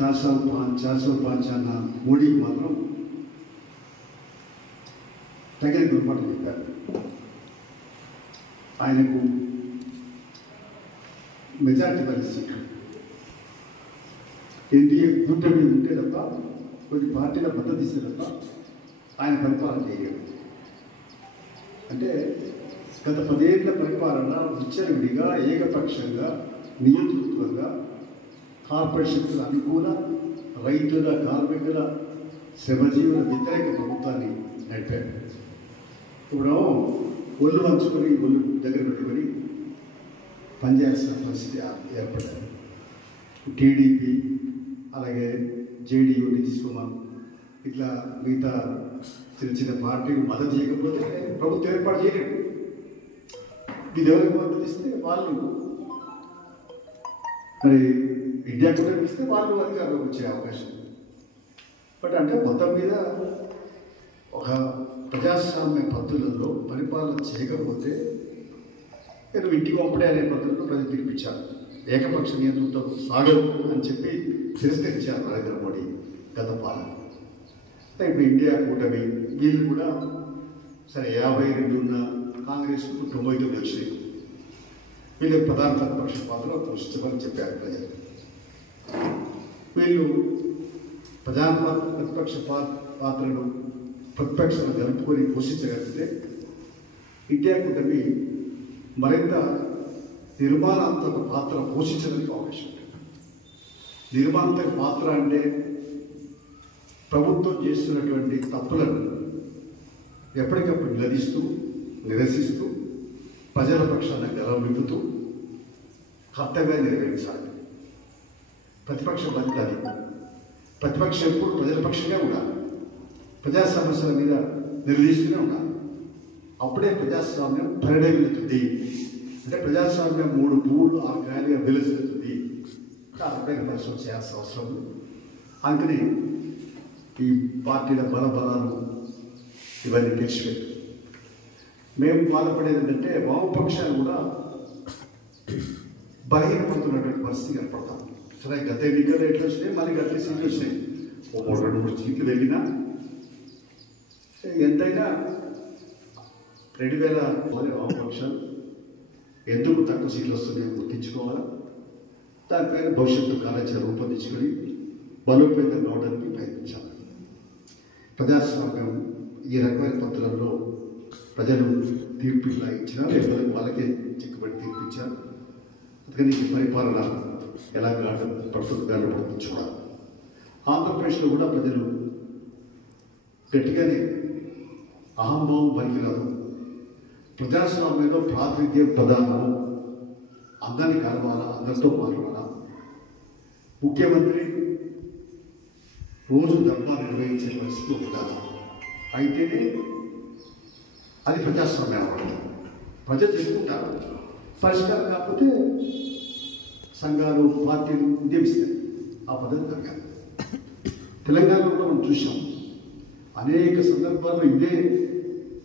405 అన్న మోడీకి మాత్రం తగిన గుణపాఠం చెప్పారు. ఆయనకు మెజార్టీ పరిస్థితి ఎన్డీఏ కూటమి ఉంటే తప్ప, కొన్ని పార్టీల మద్దతు ఇస్తే తప్ప ఆయన పరిపాలన చేయలేదు. అంటే గత 10 ఏళ్ల పరిపాలన విచ్చలవిడిగా, ఏకపక్షంగా, నియంతృత్వంగా కార్పొరేట్ శక్తుల అనుకూల, రైతుల, కార్మికుల, శ్రమజీవుల వ్యతిరేక ప్రభుత్వాన్ని నడిపారు. ఇప్పుడు ఒళ్ళు వంచుకొని, ఒళ్ళు దగ్గర పెట్టుకొని పనిచేయాల్సిన పరిస్థితి ఏర్పడింది. టీడీపీ, అలాగే జేడీయూ, నితీష్ కుమార్, ఇట్లా మిగతా చిన్న చిన్న పార్టీలు మద్దతు చేయకపోతే ప్రభుత్వం ఏర్పాటు చేయలేదు. ఇది ఎవరికి మద్దతు ఇస్తే వాళ్ళు, మరి ఇండియా కూడా ఇస్తే వాళ్ళు అధికారంలోకి వచ్చే అవకాశం. బట్ అంటే మొత్తం మీద ఒక ప్రజాస్వామ్య పద్ధతులలో పరిపాలన చేయకపోతే నేను ఇంటికి పంపడే అనే పద్ధతిలో ప్రజలు పిలిపించారు. ఏకపక్ష నియంత్రణతో సాగదు అని చెప్పి తిరస్కరించారు నరేంద్ర మోడీ గత పాలన. ఇప్పుడు ఇండియా కూటమి వీళ్ళు కూడా సరే 52 ఉన్న కాంగ్రెస్కు 99 వచ్చినాయి. వీళ్ళకి ప్రధాన ప్రతిపక్ష పాత్ర పోషించమని చెప్పారు ప్రజలు. వీళ్ళు ప్రధాన ప్రతిపక్ష పాత్రను ప్రతిపక్షాలను జరుపుకొని పోషించగలిగితే ఇండియా కూటమి మరింత నిర్మాణాత్మక పాత్ర పోషించడానికి అవకాశం ఉంది. నిర్మాణాత్మక పాత్ర అంటే ప్రభుత్వం చేస్తున్నటువంటి తప్పులను ఎప్పటికప్పుడు నిలదీస్తూ, నిరసిస్తూ, ప్రజల పక్షాన గెలవిపుతూ కర్తవ్యాన్ని నెరవేర్చాలి. ప్రతిపక్షం అది. ప్రతిపక్షం ఎప్పుడు ప్రజల పక్షంగా ఉండాలి. ప్రజా సమస్యల మీద నిలదీస్తూనే ఉండాలి. అప్పుడే ప్రజాస్వామ్యం పరిణమిల్లుతుంది. అంటే ప్రజాస్వామ్యం 3 పూలు ఆ గాలిగా వెలుస్తుంది. దానిపైన పరిశ్రమ చేయాల్సిన అవసరం ఉంది. అందుకని ఈ పార్టీల బలబలాలు ఇవన్నీ తెలిసిపెట్టు మేము బాధపడేది ఏంటంటే వామపక్షాలు కూడా బలహీనపడుతున్నటువంటి పరిస్థితి ఏర్పడతాం. సరే గత ఎన్నికలు ఎట్లా వచ్చినాయి, మనకి అట్లా సీట్లు వచ్చినాయి. 2-3 సీట్లు వెళ్ళినా ఎంతైనా 2000 వామపక్షాలు ఎందుకు తక్కువ సీట్లు వస్తున్నాయో గుర్తించుకోవాలా. దానిపైన భవిష్యత్తు కార్యాచరణ రూపొందించుకొని బలోపేతం కావడానికి ప్రయత్నించాలి. ప్రజాస్వామ్యం ఈ రకమైన పద్ధతులలో ప్రజలు తీర్పు ఇలా ఇచ్చినా లేకపోతే వాళ్ళకే చిక్కుబడి తీర్పిచ్చారు. అందుకని ఈ పరిపాలన ఎలా పడుతుందో చూడాలి. ఆంధ్రప్రదేశ్లో కూడా ప్రజలు గట్టిగానే అహంభావం పనికిరాదు, ప్రజాస్వామ్యంలో ప్రాతినిధ్యం ప్రధానము, అందరినీ కలవాలా, అందరితో మాట్లాడాలా, ముఖ్యమంత్రి రోజు ధర్మాలు నిర్వహించే పరిస్థితి ఉండాలి. అయితేనే అది ప్రజాస్వామ్యం అవ్వడం. ప్రజలు చెప్పుకుంటారు. పరిష్కారం కాకపోతే సంఘాలు, పార్టీలు ఉద్యమిస్తాయి. ఆ పద్ధతి తగ్గాలి. తెలంగాణలో కూడా మనం చూసాం. అనేక సందర్భాల్లో ఇదే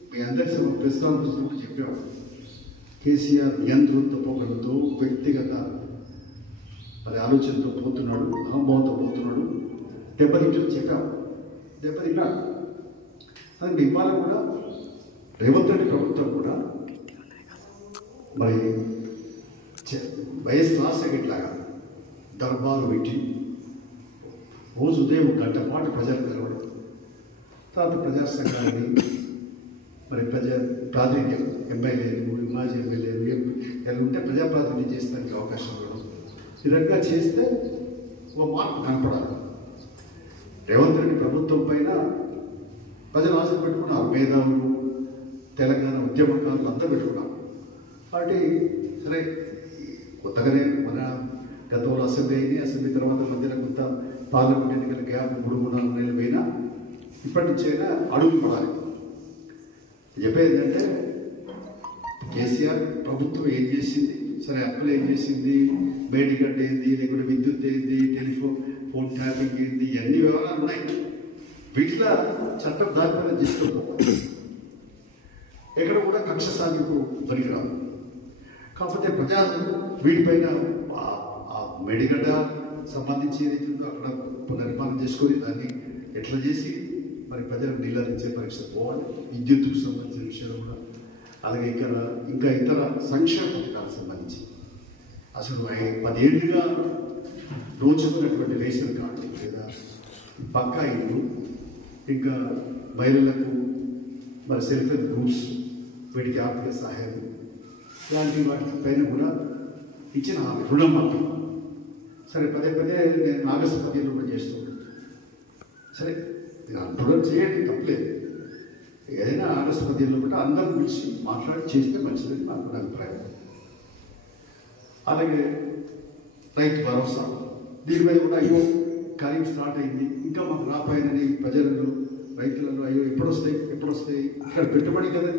మీ అందరికీ ప్రెస్ కాన్ఫరెన్స్ కూడా చెప్పాము. కేసీఆర్ నియంతృత్వ పోకడంతో, వ్యక్తిగత మరి ఆలోచనతో పోతున్నాడు, అహంభావంతో పోతున్నాడు, దెబ్బతింటూ చెప్పాము. దెబ్బతిన్నాడు. అది ఇవాళ కూడా రేవంత్ రెడ్డి ప్రభుత్వం కూడా మరి వైఎస్ రాజశేఖర్లాగా దర్బారు పెట్టి రోజు ఉదయం 1 గంట పాటు ప్రజలు కలవడం, తర్వాత ప్రజా సంఘాలని మరి ప్రాతినిధ్యం ఎమ్మెల్యేలు, మాజీ ఎమ్మెల్యేలు ఎలా ఉంటే ప్రజాప్రాతినిధ్యం చేస్తానికి అవకాశం ఇవ్వడం. ఈ రకంగా చేస్తే ఒక మార్పు కనపడాలి. రేవంత్ రెడ్డి ప్రభుత్వం పైన ప్రజలు ఆశ పెట్టుకున్నారు. మేధావులు, తెలంగాణ ఉద్యమకారులు అంతా పెట్టుకున్నారు. కాబట్టి సరే కొత్తగానే మన గతంలో అసెంబ్లీ అయింది. అసెంబ్లీ తర్వాత మధ్యలో కొంత పార్లమెంట్ ఎన్నికల గ్యాప్ 3-4 నెలలు పోయినా ఇప్పటి నుంచైనా అడుగులు పడాలి. చెప్పేది ఏంటంటే కేసీఆర్ ప్రభుత్వం ఏం చేసింది, సరే అప్పులు ఏం చేసింది, బయటికట్ట ఏంది, లేకుంటే విద్యుత్ ఏంది, ఫోన్ ట్యాపింగ్ ఏంది, ఇవన్నీ వివరాలు ఉన్నాయి. వీటిలో చట్టం దానిపైన చేసుకోకపోతే ఎక్కడ కూడా కక్ష సాధింపు పనికిరాదు. కాకపోతే ప్రజలు వీటిపైన మెడిగడ్డ సంబంధించి ఏదైతే ఉందో అక్కడ పునర్నిర్మాణం చేసుకొని దాన్ని ఎట్లా చేసి మరి ప్రజలకు నీళ్ళు అందించే పరిస్థితి పోవాలి. విద్యుత్తుకు సంబంధించిన విషయాలు కూడా, అలాగే ఇంకా ఇతర సంక్షేమ పథకాలకు సంబంధించి అసలు 10 ఏళ్ళుగా రోజుకున్నటువంటి రేషన్ కార్డు లేదా పక్కా ఇల్లు, ఇంకా మహిళలకు మరి సెల్ఫ్ హెల్ప్ గ్రూప్స్, వీటికి ఆర్థిక సహాయం ఇలాంటి వాటి పైన కూడా ఇచ్చిన రుణం మాత్రం సరే పదే నేను ఆగస్టు 15 కూడా చేస్తున్నాను. సరే రుణం చేయండి, తప్పలేదు. ఏదైనా ఆగస్టు 15 కూడా అందరం పిలిచి మాట్లాడి చేస్తే మంచిదని నాకు అభిప్రాయం. అలాగే రైతు భరోసా, దీని మీద కూడా అయ్యో ఖరీఫ్ స్టార్ట్ అయింది, ఇంకా మాకు రాపాయనని ప్రజలలో రైతులలో అయ్యో ఎప్పుడు వస్తాయి ఇక్కడ పెట్టుబడి కదా